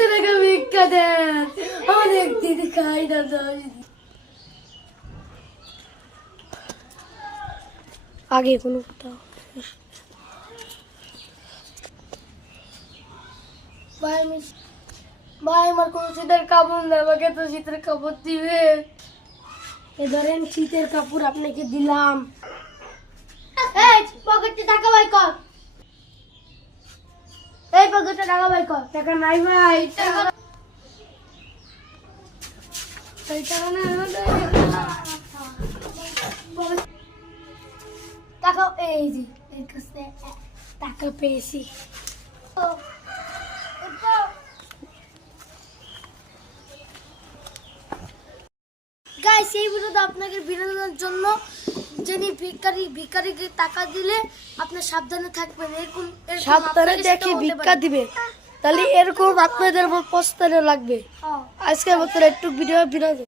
টাকা ভিক্ষা দেন, অনেক দিন খাই না। আগে কোনো কথা ভাই, ভাই আমার কোনো শীতের কাপড় নেই, আমাকে তো শীতের কাপড় দিবে। এ ধরেন শীতের কাপড় আপনাকে দিলাম। এই পকেটে টাকা বাই কর, এই পকেটে টাকা বাই কর। টাকা নাই ভাই, টাকা টাকা এই যে এর কাছে টাকা পেয়েছি। গাইস এই ভিডিওটা আপনাকে বিনোদনের জন্য, যিনি ভিখারিকে টাকা দিলে আপনি সাবধানে থাকবেন। এরকম সাবধানে দেখে ভিক্ষা দিবে, তাহলে এরকম আপনাদের পস্তানো লাগবে। আজকের মতো একটু ভিডিও বিনোদন।